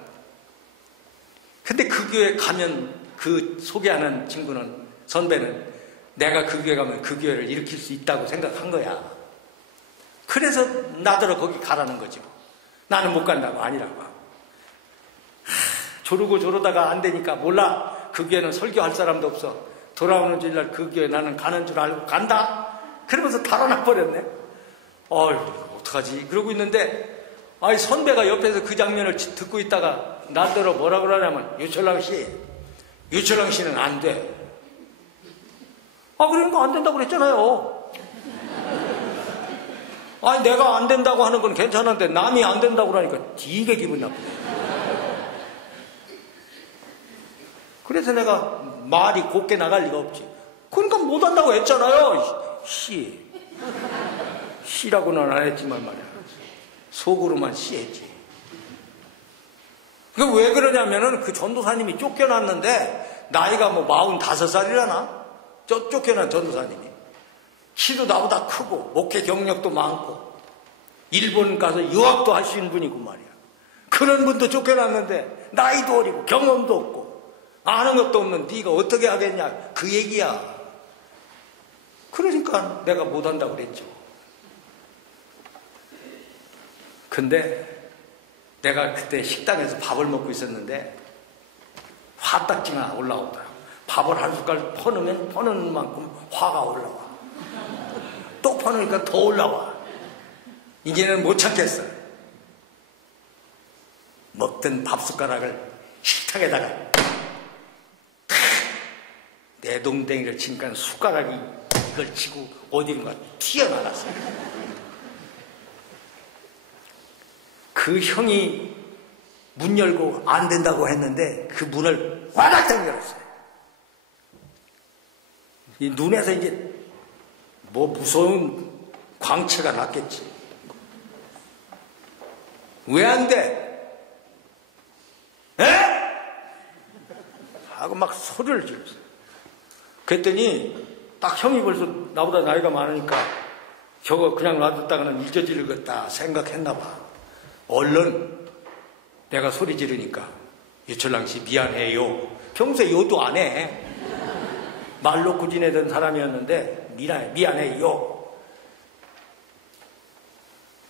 근데 그 교회 가면 그 소개하는 친구는, 선배는 내가 그 교회 가면 그 교회를 일으킬 수 있다고 생각한 거야. 그래서 나더러 거기 가라는 거죠. 나는 못 간다고. 아니라고. 조르다가 안 되니까 몰라. 그 교회는 설교할 사람도 없어. 돌아오는 주일날 그 교회 나는 가는 줄 알고 간다. 그러면서 달아나 버렸네. 어떡하지? 그러고 있는데 선배가 옆에서 그 장면을 듣고 있다가 나더러 뭐라 그러냐면 유철랑 씨는 안 돼. 그러니까 안 된다고 그랬잖아요. 내가 안 된다고 하는 건 괜찮은데 남이 안 된다고 그러니까 되게 기분 나쁘네. 그래서 내가 말이 곱게 나갈 리가 없지. 그러니까 못한다고 했잖아요. 씨. 씨라고는 안 했지만 말이야. 속으로만 씨했지. 그 왜 그러냐면은 그 전도사님이 쫓겨났는데 나이가 뭐 45살이라나? 쫓겨난 전도사님이. 키도 나보다 크고 목회 경력도 많고 일본 가서 유학도 하시는 분이고 말이야. 그런 분도 쫓겨났는데 나이도 어리고 경험도 없고 아는 것도 없는 네가 어떻게 하겠냐 그 얘기야. 그러니까 내가 못한다고 그랬죠. 근데 내가 그때 식당에서 밥을 먹고 있었는데 화딱지가 올라오더라고. 밥을 한 숟갈 퍼놓으면 퍼놓는 만큼 화가 올라와. 또 퍼놓으니까 더 올라와. 이제는 못 참겠어. 먹던 밥 숟가락을 식탁에다가 내 동댕이를 치니까 숟가락이 이걸 치고 어디론가 튀어나갔어요. 그 형이 문 열고 안 된다고 했는데 그 문을 와닥 열었어요. 이 눈에서 이제 뭐 무서운 광채가 났겠지. 왜 안 돼? 에? 하고 막 소리를 질렀어요. 그랬더니 딱 형이 벌써 나보다 나이가 많으니까 저거 그냥 놔뒀다가는 잊어지겠다 생각했나 봐. 얼른 내가 소리 지르니까 유철랑 씨 미안해요. 평소에 요도 안 해. 말로 꾸지내던 사람이었는데 미안해요.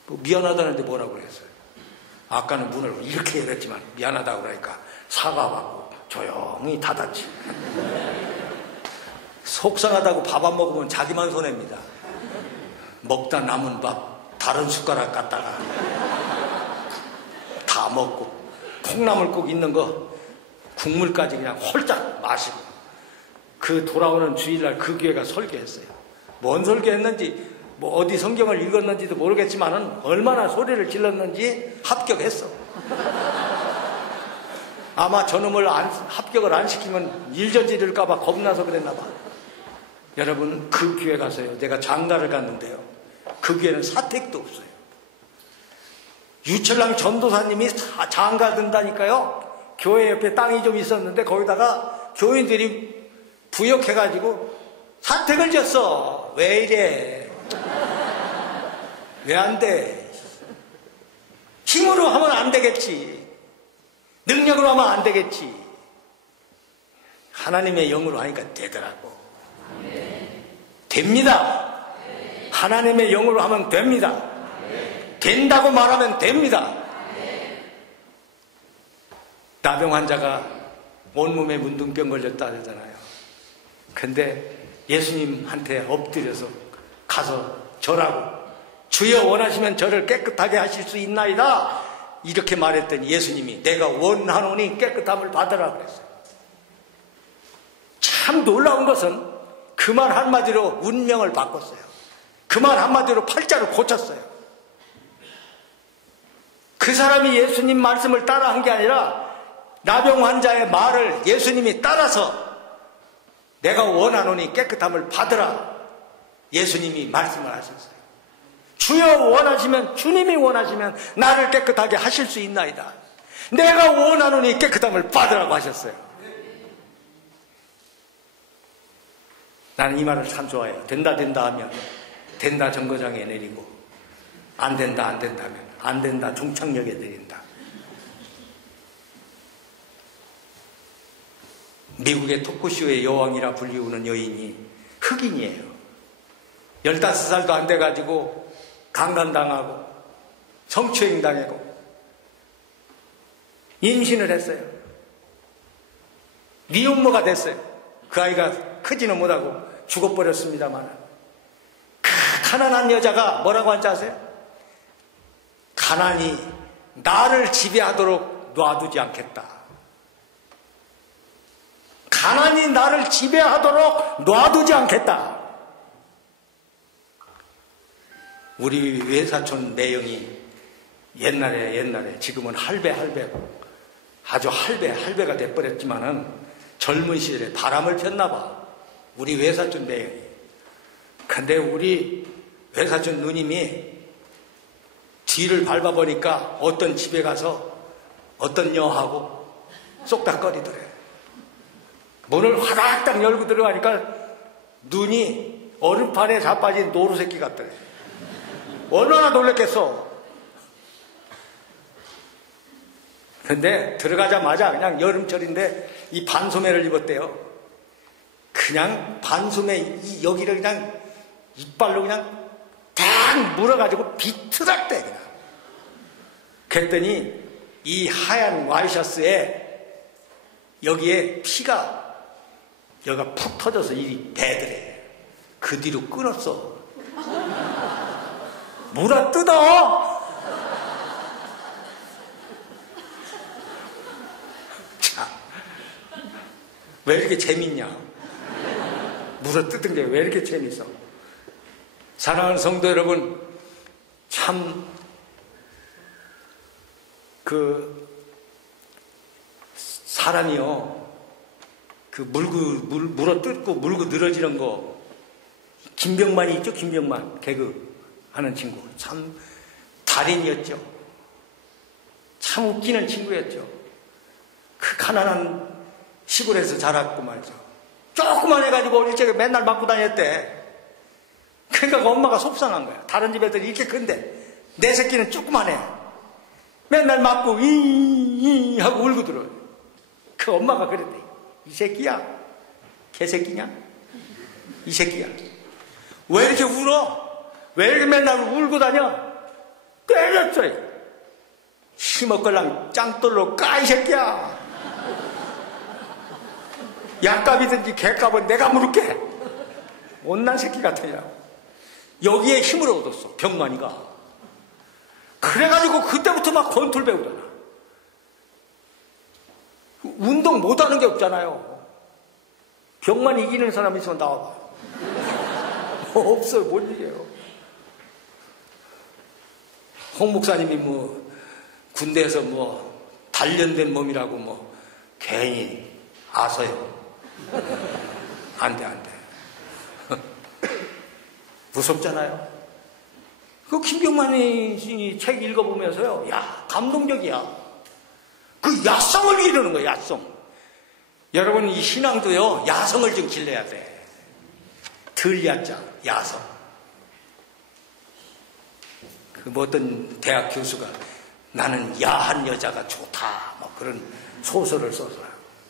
뭐 미안하다는데 뭐라고 그랬어요? 아까는 문을 이렇게 열었지만 미안하다고 그러니까 사과받고 조용히 닫았지. 속상하다고 밥 안 먹으면 자기만 손해입니다. 먹다 남은 밥 다른 숟가락 갖다가 다 먹고 콩나물 꼭 있는 거 국물까지 그냥 홀짝 마시고 그 돌아오는 주일날 그 교회가 설교했어요. 뭔 설교했는지 뭐 어디 성경을 읽었는지도 모르겠지만은 얼마나 소리를 질렀는지 합격했어. 아마 저놈을 합격을 안 시키면 일 저지를까봐 겁나서 그랬나 봐. 여러분 그 교회 가서요. 내가 장가를 갔는데요. 그 교회는 사택도 없어요. 유철랑 전도사님이 장가 든다니까요. 교회 옆에 땅이 좀 있었는데 거기다가 교인들이 부역해가지고 사택을 졌어. 왜 이래? 왜 안 돼? 힘으로 하면 안 되겠지. 능력으로 하면 안 되겠지. 하나님의 영으로 하니까 되더라고. 됩니다. 하나님의 영으로 하면 됩니다. 된다고 말하면 됩니다. 나병 환자가 온몸에 문둥병 걸렸다 그러잖아요. 근데 예수님한테 엎드려서 가서 절하고 주여 원하시면 저를 깨끗하게 하실 수 있나이다 이렇게 말했더니 예수님이 내가 원하노니 깨끗함을 받으라 그랬어요. 참 놀라운 것은 그 말 한마디로 운명을 바꿨어요. 그 말 한마디로 팔자를 고쳤어요. 그 사람이 예수님 말씀을 따라한 게 아니라 나병 환자의 말을 예수님이 따라서 내가 원하노니 깨끗함을 받으라 예수님이 말씀을 하셨어요. 주여 원하시면 주님이 원하시면 나를 깨끗하게 하실 수 있나이다. 내가 원하노니 깨끗함을 받으라고 하셨어요. 나는 이 말을 참 좋아해요. 된다 하면 된다 정거장에 내리고 안 된다 하면 안 된다 중창역에 내린다. 미국의 토크쇼의 여왕이라 불리우는 여인이 흑인이에요. 15살도 안 돼가지고 강간당하고 성추행 당하고 임신을 했어요. 미혼모가 됐어요. 그 아이가 크지는 못하고 죽어버렸습니다만 그 가난한 여자가 뭐라고 한지 아세요? 가난이 나를 지배하도록 놔두지 않겠다. 가난이 나를 지배하도록 놔두지 않겠다. 우리 외사촌 매형이 옛날에 지금은 할배고 아주 할배가 돼버렸지만은 젊은 시절에 바람을 폈나 봐. 우리 외사촌 매형이. 근데 우리 외사촌 누님이 뒤를 밟아보니까 어떤 집에 가서 어떤 여하고 쏙닥거리더래. 문을 화닥딱 열고 들어가니까 눈이 얼음판에 자빠진 노루새끼 같더래. 얼마나 놀랬겠어. 근데 들어가자마자 그냥 여름철인데 이 반소매를 입었대요. 그냥 반소매 여기를 그냥 이빨로 그냥 딱 물어가지고 비틀었대 그냥. 그랬더니 이 하얀 와이셔츠에 여기에 피가 여기가 푹 터져서 이 배들에 그 뒤로 끊었어. 물어 뜯어. 자, 왜 이렇게 재밌냐? 물어 뜯은 게 왜 이렇게 재밌어? 사랑하는 성도 여러분, 참 사람이요, 물어 뜯고 물고 늘어지는 거, 김병만이 있죠? 김병만 개그 하는 친구, 참 달인이었죠. 참 웃기는 친구였죠. 그 가난한 시골에서 자랐고 말이죠. 조그만 해가지고 어릴 적에 맨날 맞고 다녔대. 그러니까 엄마가 속상한 거야. 다른 집 애들이 이렇게 큰데 내 새끼는 조그만 해. 맨날 맞고 이 하고 울고 들어요. 그 엄마가 그랬대. 이 새끼야, 개새끼냐? 이 새끼야, 왜 이렇게 울어? 왜 이렇게 맨날 울고 다녀? 때렸어요. 힘없걸랑 짱돌로 까, 이 새끼야. 약값이든지 개값은 내가 물을게. 못난 새끼 같으냐. 여기에 힘을 얻었어, 병만이가. 그래가지고 그때부터 막 권투를 배우잖아. 운동 못하는 게 없잖아요. 병만 이기는 사람이 있으면 나와봐. 없어요, 못 이겨요. 홍 목사님이 군대에서 단련된 몸이라고 괜히 아서요. 안 돼. 무섭잖아요. 그 김병만이 책 읽어보면서요, 야, 감동적이야. 그 야성을 기르는 거야, 야성. 여러분, 이 신앙도요, 야성을 좀 길러야 돼. 덜 야자, 야성. 어떤 대학 교수가 나는 야한 여자가 좋다, 그런 소설을 써서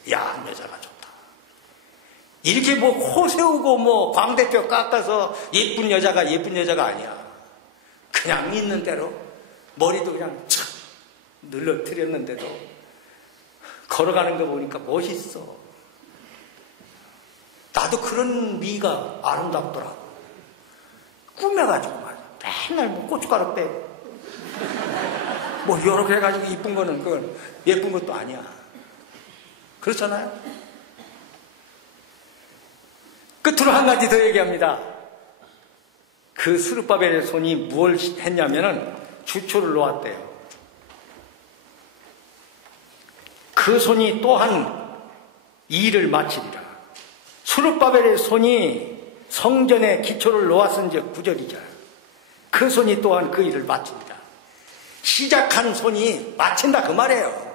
야한 여자가 좋다. 이렇게 코 세우고 광대뼈 깎아서 예쁜 여자가 아니야. 그냥 있는 대로 머리도 그냥 촥 늘러뜨렸는데도 걸어가는 거 보니까 멋있어. 나도 그런 미가 아름답더라고. 꾸며가지고 말이야. 맨날 고춧가루 빼. 이렇게 해가지고 이쁜 거는 그건 예쁜 것도 아니야. 그렇잖아요? 끝으로 한 가지 더 얘기합니다. 그 스룹바벨의 손이 뭘 했냐면은 주초를 놓았대요. 그 손이 또한 일을 마치리라. 스룹바벨의 손이 성전의 기초를 놓았은즉 9절이죠. 그 손이 또한 그 일을 마칩니다. 시작한 손이 마친다 그 말이에요.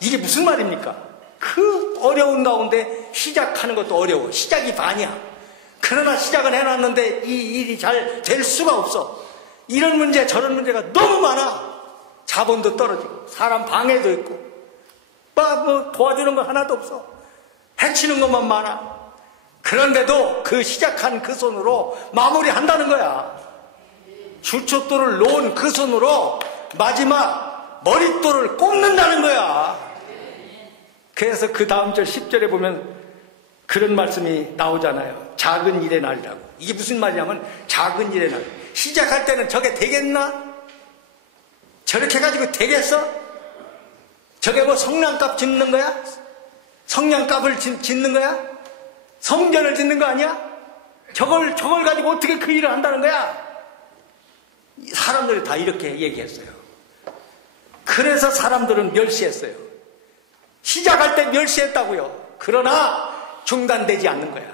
이게 무슨 말입니까? 그 어려운 가운데 시작하는 것도 어려워. 시작이 반이야. 그러나 시작은 해놨는데 이 일이 잘 될 수가 없어. 이런 문제 저런 문제가 너무 많아. 자본도 떨어지고 사람 방해도 있고 도와주는 거 하나도 없어. 해치는 것만 많아. 그런데도 그 시작한 그 손으로 마무리한다는 거야. 주춧돌을 놓은 그 손으로 마지막 머릿돌을 꼽는다는 거야. 그래서 그 다음 절 10절에 보면 그런 말씀이 나오잖아요. 작은 일의 날이라고. 이게 무슨 말이냐면 작은 일의 날. 시작할 때는 저게 되겠나? 저렇게 해가지고 되겠어? 저게 성냥값 짓는 거야? 성냥값을 짓는 거야? 성전을 짓는 거 아니야? 저걸 가지고 어떻게 그 일을 한다는 거야? 사람들이 다 이렇게 얘기했어요. 그래서 사람들은 멸시했어요. 시작할 때 멸시했다고요. 그러나 중단되지 않는 거야.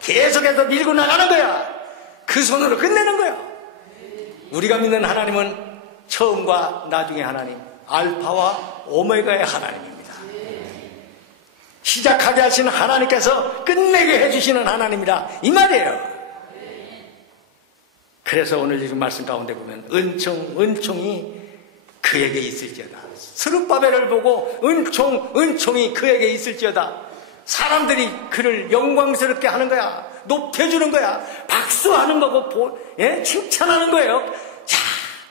계속해서 밀고 나가는 거야. 그 그 손으로 끝내는 거야. 우리가 믿는 하나님은 처음과 나중의 하나님, 알파와 오메가의 하나님입니다. 시작하게 하시는 하나님께서 끝내게 해주시는 하나님이라 이 말이에요. 그래서 오늘 이 말씀 가운데 보면 은총이 그에게 있을지어다. 스룹바벨을 보고 은총이 그에게 있을지어다. 사람들이 그를 영광스럽게 하는 거야. 높여주는 거야. 박수하는 거고 칭찬하는 거예요. 자,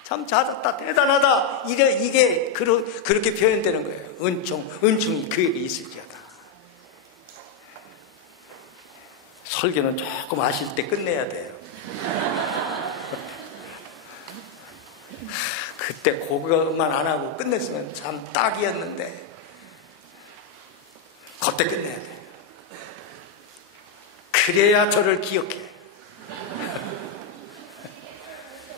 참 잘했다, 대단하다. 이게 그렇게 표현되는 거예요. 은총이 그에게 있을지어다. 설교는 조금 아실 때 끝내야 돼요. 그때 그것만 안 하고 끝냈으면 참 딱이었는데 그때 끝내야 돼. 그래야 저를 기억해.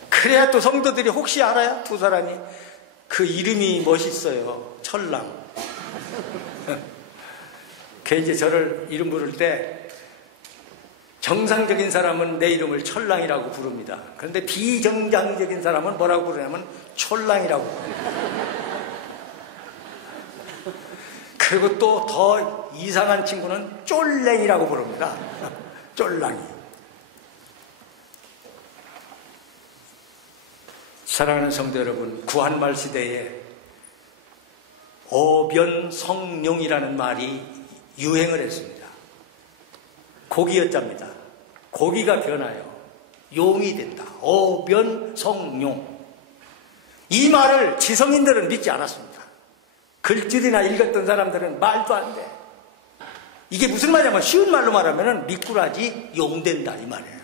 그래야 또 성도들이 혹시 알아요? 두 사람이 그 이름이 멋있어요. 철랑. 그 이제 저를 이름 부를 때 정상적인 사람은 내 이름을 철랑이라고 부릅니다. 그런데 비정상적인 사람은 뭐라고 부르냐면 촐랑이라고 부릅니다. 그리고 또 더 이상한 친구는 쫄랭이라고 부릅니다. 쫄랑이. 사랑하는 성도 여러분, 구한말 시대에 어변성룡이라는 말이 유행을 했습니다. 고기여자입니다. 고기가 변하여 용이 된다. 어변성룡. 이 말을 지성인들은 믿지 않았습니다. 글줄이나 읽었던 사람들은 말도 안 돼. 이게 무슨 말이냐면 쉬운 말로 말하면 미꾸라지 용된다 이 말이에요.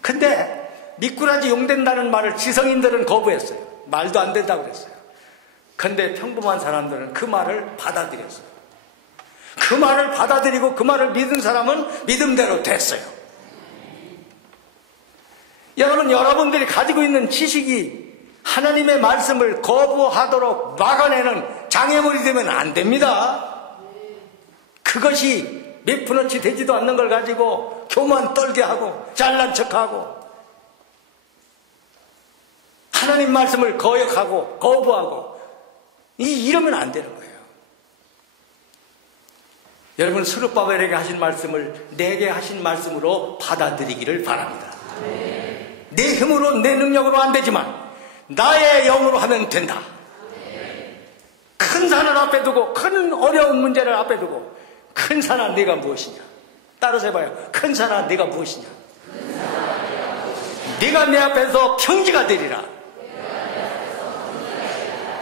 근데 미꾸라지 용된다는 말을 지성인들은 거부했어요. 말도 안 된다고 그랬어요. 근데 평범한 사람들은 그 말을 받아들였어요. 그 말을 받아들이고 그 말을 믿은 사람은 믿음대로 됐어요. 여러분들이 가지고 있는 지식이 하나님의 말씀을 거부하도록 막아내는 장애물이 되면 안 됩니다. 그것이 몇 푼어치 되지도 않는 걸 가지고 교만 떨게 하고 잘난 척하고 하나님 말씀을 거역하고 거부하고 이러면 안 되는 거예요. 여러분, 스룹바벨에게 하신 말씀을 내게 하신 말씀으로 받아들이기를 바랍니다. 내 힘으로 내 능력으로 안 되지만 나의 영으로 하면 된다. 큰 산을 앞에 두고 큰 어려운 문제를 앞에 두고 큰 산아 네가 무엇이냐. 따라서 해봐요. 큰 산아 네가 무엇이냐. 네가 내 앞에서 평지가 되리라.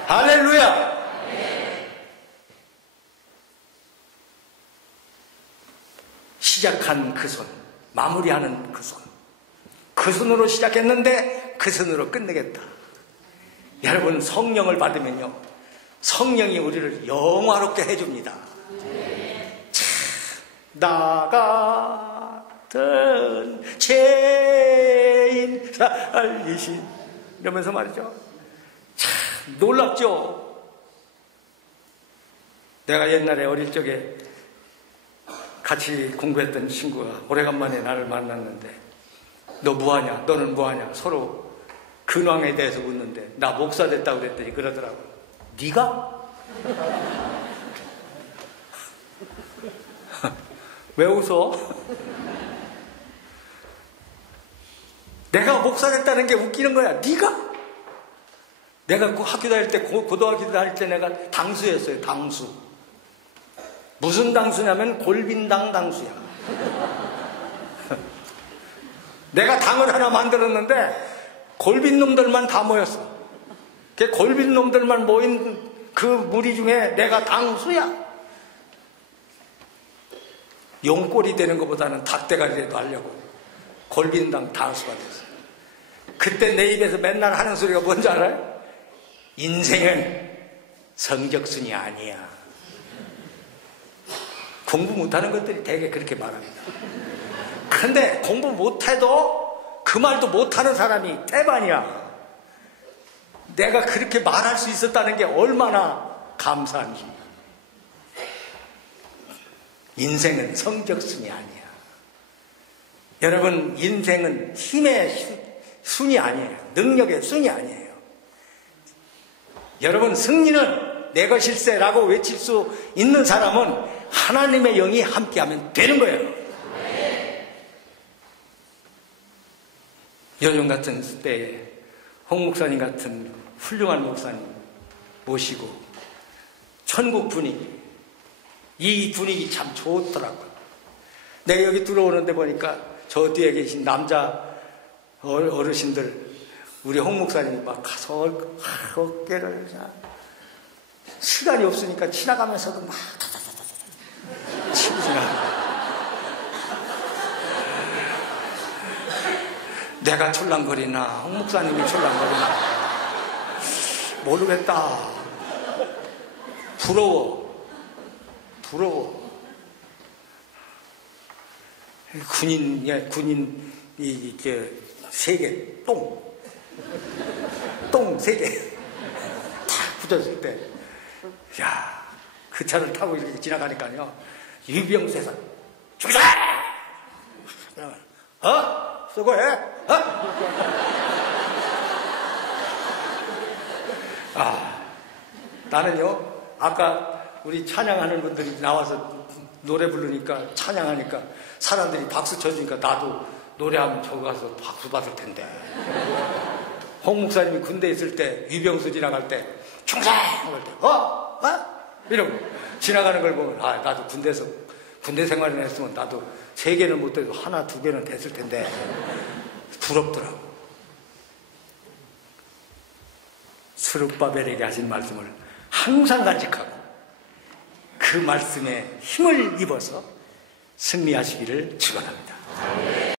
할렐루야. 시작한 그 손, 마무리하는 그 손, 그 손으로 시작했는데 그 손으로 끝내겠다. 여러분, 성령을 받으면요, 성령이 우리를 영화롭게 해줍니다. 나 같은 죄인 살리신 이러면서 말이죠. 참 놀랍죠. 내가 옛날에 어릴 적에 같이 공부했던 친구가 오래간만에 나를 만났는데 너 뭐하냐? 너는 뭐하냐? 서로 근황에 대해서 묻는데 나 목사 됐다고 그랬더니 그러더라고. 네가? 왜 웃어? 내가 목사 됐다는 게 웃기는 거야. 네가? 내가 학교 다닐 때, 고등학교 다닐 때 내가 당수였어요. 당수. 무슨 당수냐면 골빈당 당수야. 내가 당을 하나 만들었는데 골빈 놈들만 다 모였어. 그 골빈 놈들만 모인 그 무리 중에 내가 당수야. 용꼴이 되는 것보다는 닭대가리라도 하려고 골빈당 당수가 됐어요. 그때 내 입에서 맨날 하는 소리가 뭔지 알아요? 인생은 성적순이 아니야. 공부 못하는 것들이 되게 그렇게 말합니다. 그런데 공부 못해도 그 말도 못하는 사람이 태반이야. 내가 그렇게 말할 수 있었다는 게 얼마나 감사한지. 인생은 성적순이 아니야. 여러분, 인생은 힘의 순이 아니에요. 능력의 순이 아니에요. 여러분, 승리는 내 것일세라고 외칠 수 있는 사람은 하나님의 영이 함께하면 되는 거예요. 요즘 같은 때에 홍 목사님 같은 훌륭한 목사님 모시고 천국 분위기, 이 분위기 참 좋더라고요. 내가 여기 들어오는데 보니까 저 뒤에 계신 남자 어르신들, 우리 홍 목사님이 막 가서 어깨를 시간이 없으니까 지나가면서도 막 치고 지나가. 내가 출랑거리나 홍 목사님이 출랑거리나 모르겠다. 부러워. 군인이 이렇게 세 개, 똥 세 개 탁 붙었을 때, 야, 그 차를 타고 이렇게 지나가니까요, 유병수에서 죽이자! 수고해? 나는요, 아까 우리 찬양하는 분들이 나와서 노래 부르니까, 찬양하니까 사람들이 박수 쳐주니까 나도 노래하면 저기 가서 박수 받을 텐데. 홍 목사님이 군대에 있을 때, 유병수 지나갈 때, 충성! 그럴 때, 이러고 지나가는 걸 보면, 나도 군대 생활을 했으면 나도 3개는 못해도 1, 2개는 됐을 텐데, 부럽더라고. 스룹바벨에게 하신 말씀을 항상 간직하고, 그 말씀에 힘을 입어서 승리하시기를 축원합니다.